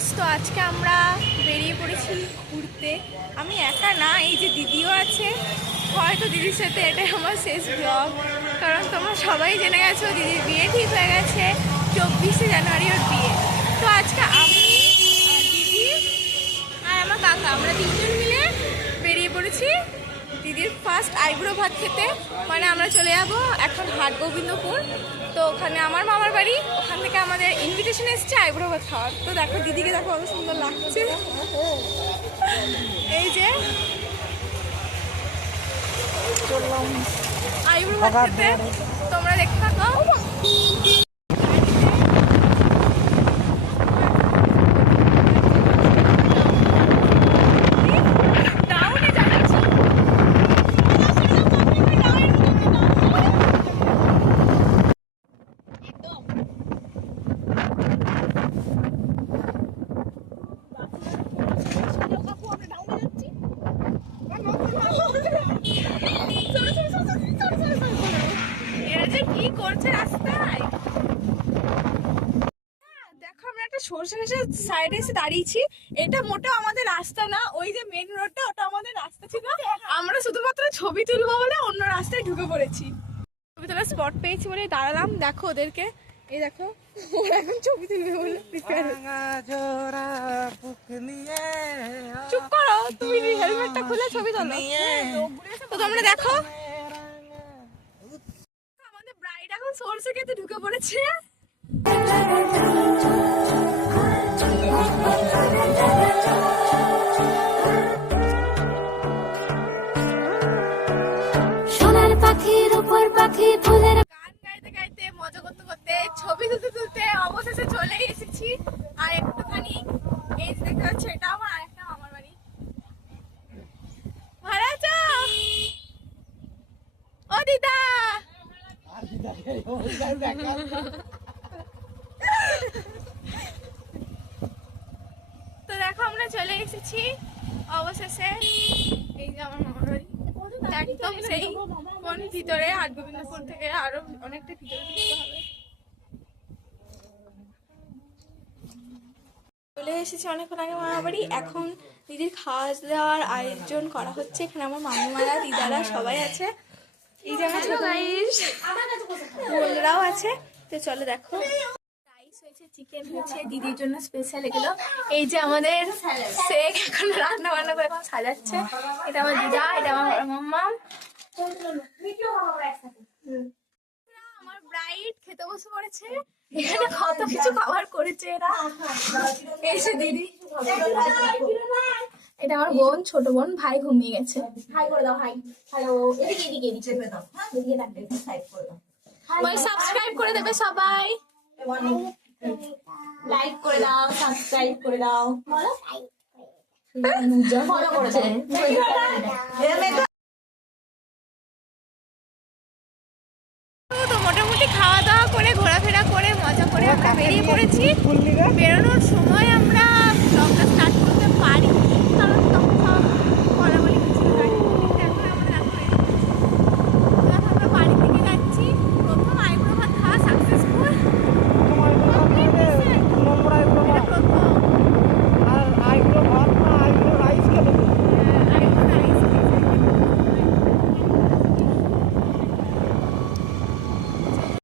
Friends, তো আজকে আমরা বেরিয়ে পড়েছি ঘুরতে। আমি একা না, এই যে দিদিও আছে। হয়তো দিদির সাথে এটাই আমার শেষ ব্লগ, কারণ তোমরা সবাই জেনে গেছো দিদির বিয়ে ঠিক হয়ে গেছে। 24শে জানুয়ারি ওর বিয়ে। তো আজকে আমি দিদি আর আমার কাকা আমরা তিনজন মিলে বেরিয়ে পড়েছি দিদির ফার্স্ট আইব্রো ভাত খেতে। মানে আমরা চলে যাবো এখন হাট গোবিন্দপুর। তো ওখানে আমার মামার বাড়ি, ওখান থেকে আমাদের ইনভিটেশন এসছে আইব্রো ভাত খাওয়ার। তো দেখো দিদিকে দেখো কত সুন্দর লাগছে। এই যে আইব্রো ভাত খেতে, তোমরা দেখতে থাকো। কি করছে রাস্তায় দেখো, আমরা একটা সরষে গাছের সাইডে এসে দাঁড়িয়েছি। এটা মোটেও আমাদের রাস্তা না, ওই যে মেন রোডটা ওটা আমাদের রাস্তা ছিল। আমরা শুধুমাত্র ছবি তুলবো বলে অন্য রাস্তায় ঢুকে পড়েছি। ছবি তোলার স্পট পেয়েছি বলে দাঁড়ালাম। দেখো ওদেরকে, এই দেখো ওরা এখন ছবি তুলবে বলে প্রিপেয়ার। চুপ করো, তুমি হেলমেটটা খুলে ছবি তোলো। তো তোমরা দেখো আমাদের ব্রাইড এখন সরষে খেতে ঢুকে পড়েছে। সোনার পাখির উপর পাখি ফুলের গান গাইতে গাইতে মজা করতে করতে ছবি তুলতে তুলতে অবশেষে চলে এসেছি। আর একটুখানি এই যে দেখতে পাচ্ছ, এটা আমার আরেকটা মামার বাড়ি। ভালো আছো ও দিদা? তো দেখো আমরা চলে এসেছি অবশেষে। এই যে আমার মামার বাড়ি, একদম সেই কোন ভিতরে হাট গোবিন্দপুর থেকে আরো অনেকটা ভিতরে যেতে হবে। চলে এসেছি অনেকক্ষণ আগে মামার বাড়ি। এখন দিদির খাওয়া দাওয়ার আয়োজন করা হচ্ছে। এখানে আমার মামুমারা দিদারা সবাই আছে। এই যে আমার ছোট বোনরাও আছে। তো চলো দেখো, রাইস হয়েছে, চিকেন হয়েছে, দিদির জন্য স্পেশাল এগুলো। এই যে আমাদের শেখ এখন রান্না বান্না করে এখন সাজাচ্ছে। এটা আমার দিদা, এটা আমার মাম্মা। আমার ব্রাইড খেতে বসে পড়েছে। এখানে কত কিছু খাবার করেছে এরা। এই যে দিদি, এটা আমার বোন, ছোট বোন, ভাই ঘুমিয়ে গেছে। হাই করে দাও, হাই। হ্যালো, এদিকে এদিকে এদিকে করে দাও। হ্যাঁ, এদিকে রাখবে, সাইড করে দাও। ভাই সাবস্ক্রাইব করে দেবে সবাই, লাইক করে দাও, সাবস্ক্রাইব করে দাও, ফলো করে দাও। তো মোটামুটি খাওয়া দাওয়া করে ঘোরাফেরা করে মজা করে আমরা বেরিয়ে পড়েছি। বেরোনোর সময় আমরা ব্লগটা স্টার্ট করতে পারি, কারণ